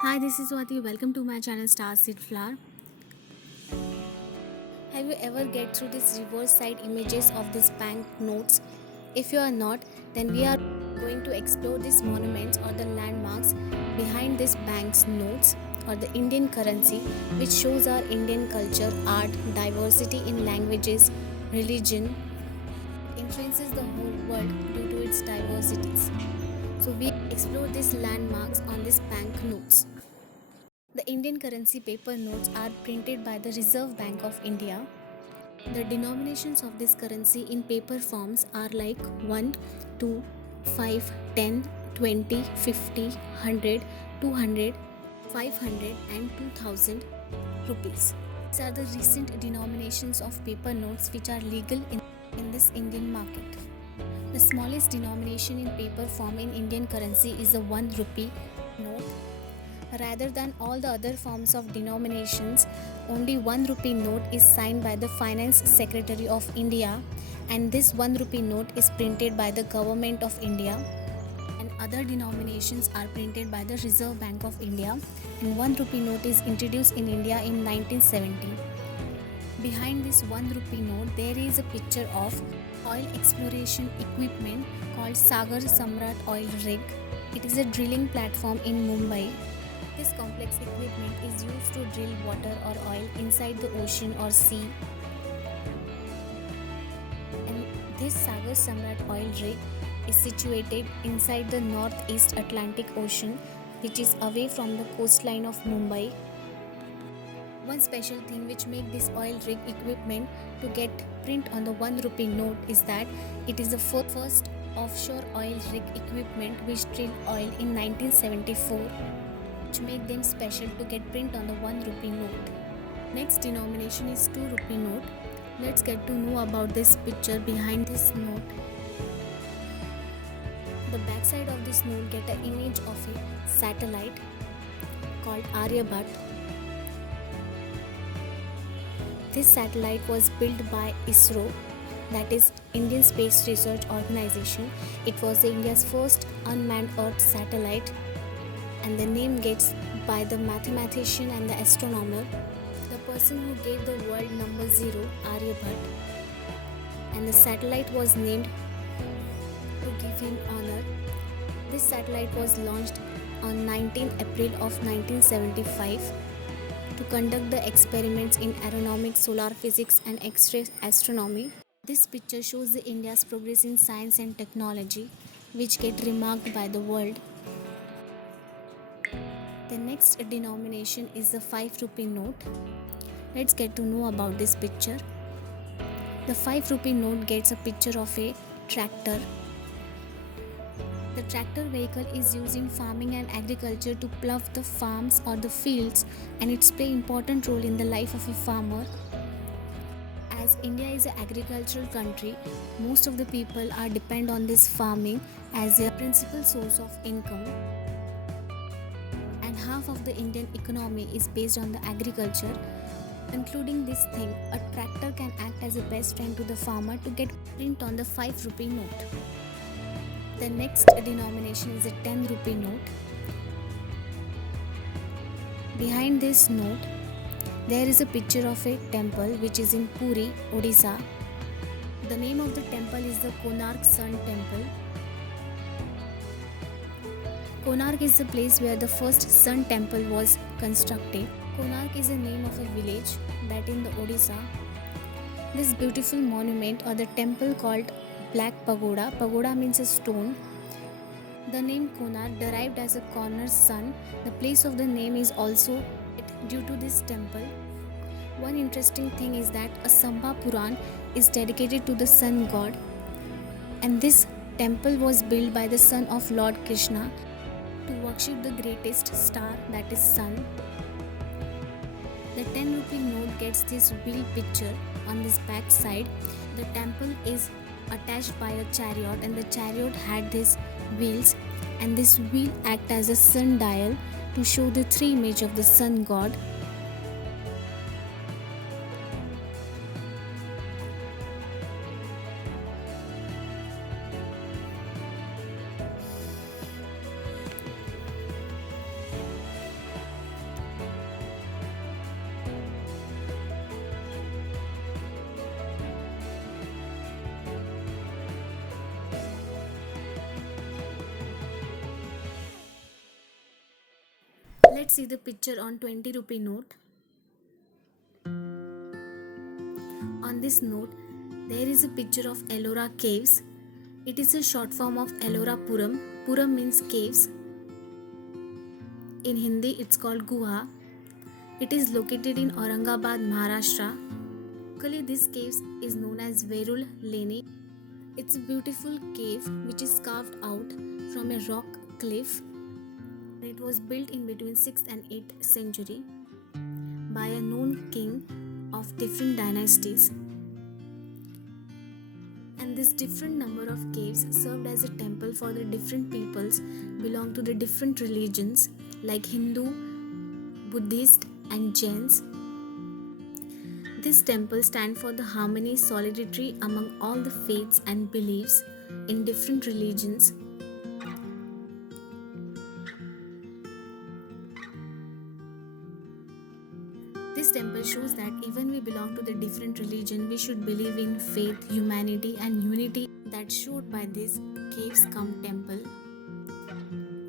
Hi, this is Swati. Welcome to my channel Star Seed Flower. Have you ever get through these reverse side images of these bank notes? If you are not, then we are going to explore these monuments or the landmarks behind these bank's notes or the Indian currency, which shows our Indian culture, art, diversity in languages, religion, influences the whole world due to its diversities. So we explore these landmarks on these bank notes. The Indian currency paper notes are printed by the Reserve Bank of India. The denominations of this currency in paper forms are like 1, 2, 5, 10, 20, 50, 100, 200, 500 and 2000 rupees. These are the recent denominations of paper notes which are legal in this Indian market. The smallest denomination in paper form in Indian currency is the 1 rupee note. Rather than all the other forms of denominations, only 1 rupee note is signed by the Finance Secretary of India, and this 1 rupee note is printed by the Government of India, and other denominations are printed by the Reserve Bank of India, and 1 rupee note is introduced in India in 1970. Behind this 1 rupee note, there is a picture of oil exploration equipment called Sagar Samrat Oil Rig. It is a drilling platform in Mumbai. This complex equipment is used to drill water or oil inside the ocean or sea. And this Sagar Samrat oil rig is situated inside the Northeast Atlantic Ocean, which is away from the coastline of Mumbai. One special thing which makes this oil rig equipment to get print on the 1 rupee note is that it is the first offshore oil rig equipment which drilled oil in 1974, which make them special to get print on the 1 rupee note. Next denomination is 2 rupee note. Let's get to know about this picture behind this note. The backside of this note get an image of a satellite called Aryabhat. This satellite was built by ISRO, that is Indian Space Research Organization. It was India's first unmanned Earth satellite, and the name gets by the mathematician and the astronomer, the person who gave the world number 0, Aryabhat, and the satellite was named to give him honor. This satellite was launched on 19 April of 1975 to conduct the experiments in aeronautics, solar physics and X-ray astronomy. This picture shows the India's progress in science and technology, which get remarked by the world. The next denomination is the 5 rupee note. Let's get to know about this picture. The 5 rupee note gets a picture of a tractor. The tractor vehicle is used in farming and agriculture to plough the farms or the fields, and it's play important role in the life of a farmer. As India is an agricultural country, most of the people are depend on this farming as their principal source of income. And half of the Indian economy is based on the agriculture. Including this thing, a tractor can act as a best friend to the farmer to get print on the 5 rupee note. The next denomination is a 10 rupee note. Behind this note, there is a picture of a temple which is in Puri, Odisha. The name of the temple is the Konark Sun Temple. Konark is the place where the first sun temple was constructed. Konark is the name of a village that in the Odisha. This beautiful monument or the temple called Black Pagoda. Pagoda means a stone. The name Konark derived as a corner sun. The place of the name is also due to this temple. One interesting thing is that a Samba Puran is dedicated to the sun god, and this temple was built by the son of Lord Krishna to worship the greatest star, that is sun. The 10 rupee note gets this wheel picture on this back side. The temple is attached by a chariot, and the chariot had these wheels, and this wheel act as a sundial to show the 3 image of the sun god. Let's see the picture on 20 rupee note. On this note, there is a picture of Ellora Caves. It is a short form of Ellora Puram. Puram means caves. In Hindi, it's called Guha. It is located in Aurangabad, Maharashtra. Locally, this cave is known as Verul Leni. It's a beautiful cave which is carved out from a rock cliff. It was built in between 6th and 8th century by a known king of different dynasties. And this different number of caves served as a temple for the different peoples belong to the different religions like Hindu, Buddhist and Jains. This temple stands for the harmony, solidarity among all the faiths and beliefs in different religions. This temple shows that even we belong to the different religion, we should believe in faith, humanity and unity that showed by this caves come temple.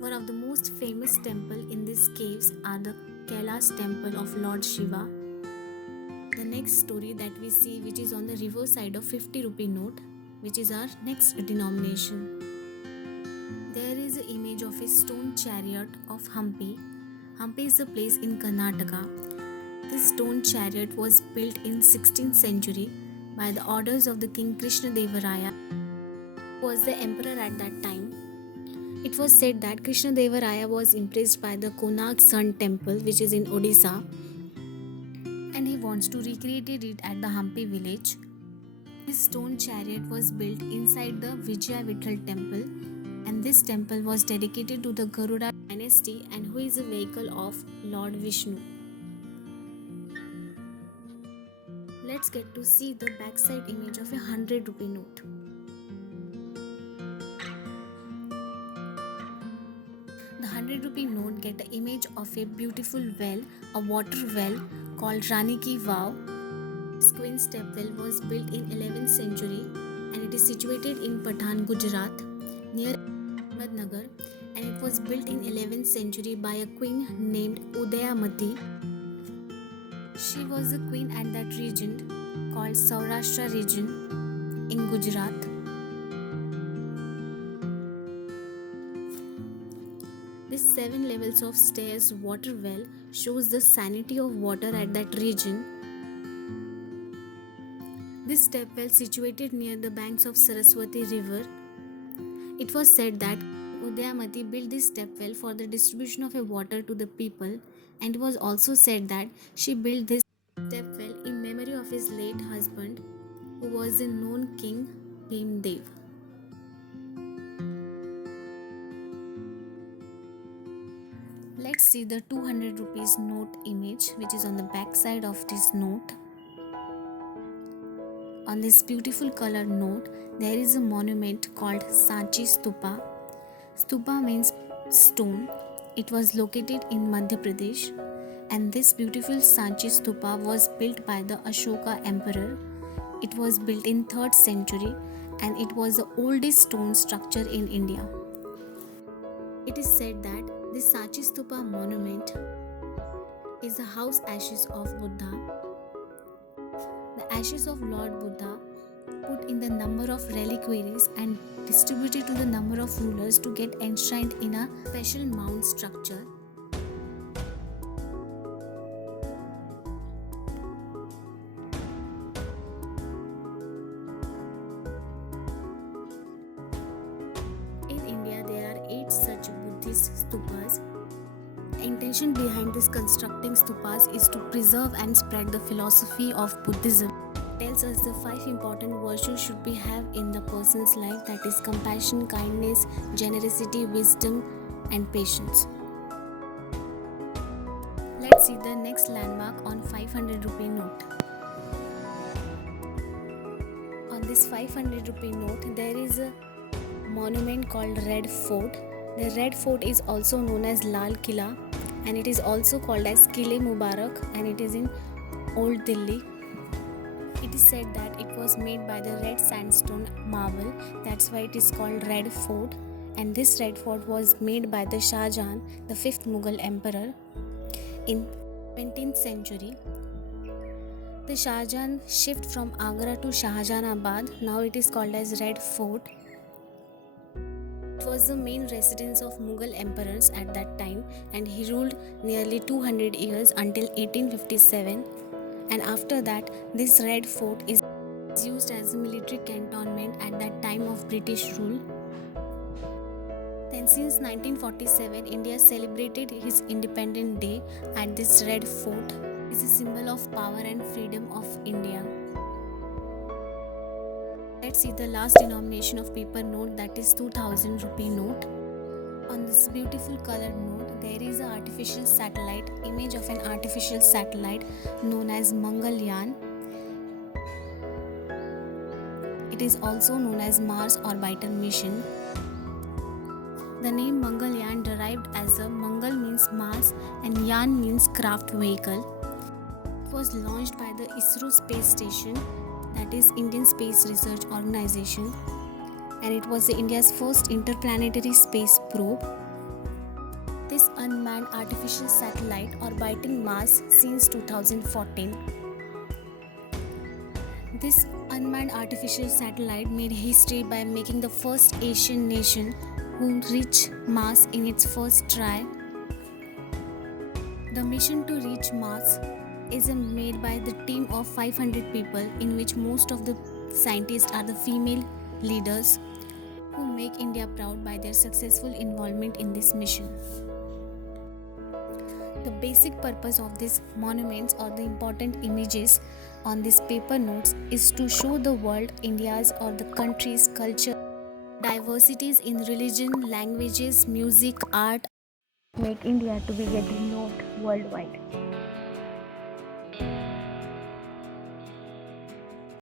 One of the most famous temple in these caves are the Kailash temple of Lord Shiva. The next story that we see, which is on the reverse side of 50 rupee note, which is our next denomination. There is an image of a stone chariot of Hampi. Hampi is a place in Karnataka. This stone chariot was built in 16th century by the orders of the King Krishna Deva Raya, who was the emperor at that time. It was said that Krishna Deva Raya was impressed by the Konark Sun temple, which is in Odisha, and he wants to recreate it at the Hampi village. This stone chariot was built inside the Vijaya Vitthal temple, and this temple was dedicated to the Garuda dynasty and who is a vehicle of Lord Vishnu. Let's get to see the backside image of a 100 rupee note. The 100 rupee note get the image of a beautiful well, a water well called Rani Ki Vav. This queen step well was built in 11th century and it is situated in Pathan, Gujarat near Ahmednagar, and it was built in 11th century by a queen named Udayamati. She was a queen at that region called Saurashtra region in Gujarat. This 7 levels of stairs water well shows the sanity of water at that region. This step well situated near the banks of Saraswati river. It was said that Udayamati built this step well for the distribution of water to the people, and it was also said that she built this step well in memory of his late husband, who was a known king Bhimdev. Let's see the 200 rupees note image, which is on the back side of this note. On this beautiful colored note, there is a monument called Sanchi Stupa. Stupa means stone. It was located in Madhya Pradesh, and this beautiful Sanchi Stupa was built by the Ashoka emperor. It was built in 3rd century and it was the oldest stone structure in India. It is said that this Sanchi Stupa monument is the house ashes of Buddha. The ashes of Lord Buddha put in the number of reliquaries and distributed to the number of rulers to get enshrined in a special mound structure. In India, there are 8 such Buddhist stupas. The intention behind this constructing stupas is to preserve and spread the philosophy of Buddhism. It tells us the 5 important virtues should be have in the person's life, that is compassion, kindness, generosity, wisdom and patience. Let's see the next landmark on 500 rupee note. On this 500 rupee note, there is a monument called Red Fort. The Red Fort is also known as Lal Killa, and it is also called as Kile Mubarak, and it is in Old Delhi. It is said that it was made by the red sandstone marble, that's why it is called Red Fort, and this red fort was made by the Shah Jahan, the fifth Mughal emperor, in 17th century. The Shah Jahan shift from Agra to Shahjahanabad. Now it is called as Red Fort. It was the main residence of Mughal emperors at that time, and he ruled nearly 200 years until 1857. And after that, this Red Fort is used as a military cantonment at that time of British rule. Then, since 1947, India celebrated his Independence Day at this Red Fort. It is a symbol of power and freedom of India. Let's see the last denomination of paper note, that is 2000 rupee note. On this beautiful colored note, there is an artificial satellite, image of an artificial satellite known as Mangalyaan. It is also known as Mars Orbital Mission. The name Mangalyaan derived as a Mangal means Mars and Yaan means craft vehicle. It was launched by the ISRO space station, that is Indian Space Research Organization, and it was India's first interplanetary space probe. This unmanned artificial satellite orbiting Mars since 2014. This unmanned artificial satellite made history by making the first Asian nation who reached Mars in its first try. The mission to reach Mars is made by the team of 500 people, in which most of the scientists are the female leaders who make India proud by their successful involvement in this mission. The basic purpose of these monuments or the important images on these paper notes is to show the world India's or the country's culture, diversities in religion, languages, music, art, make India to be getting known worldwide.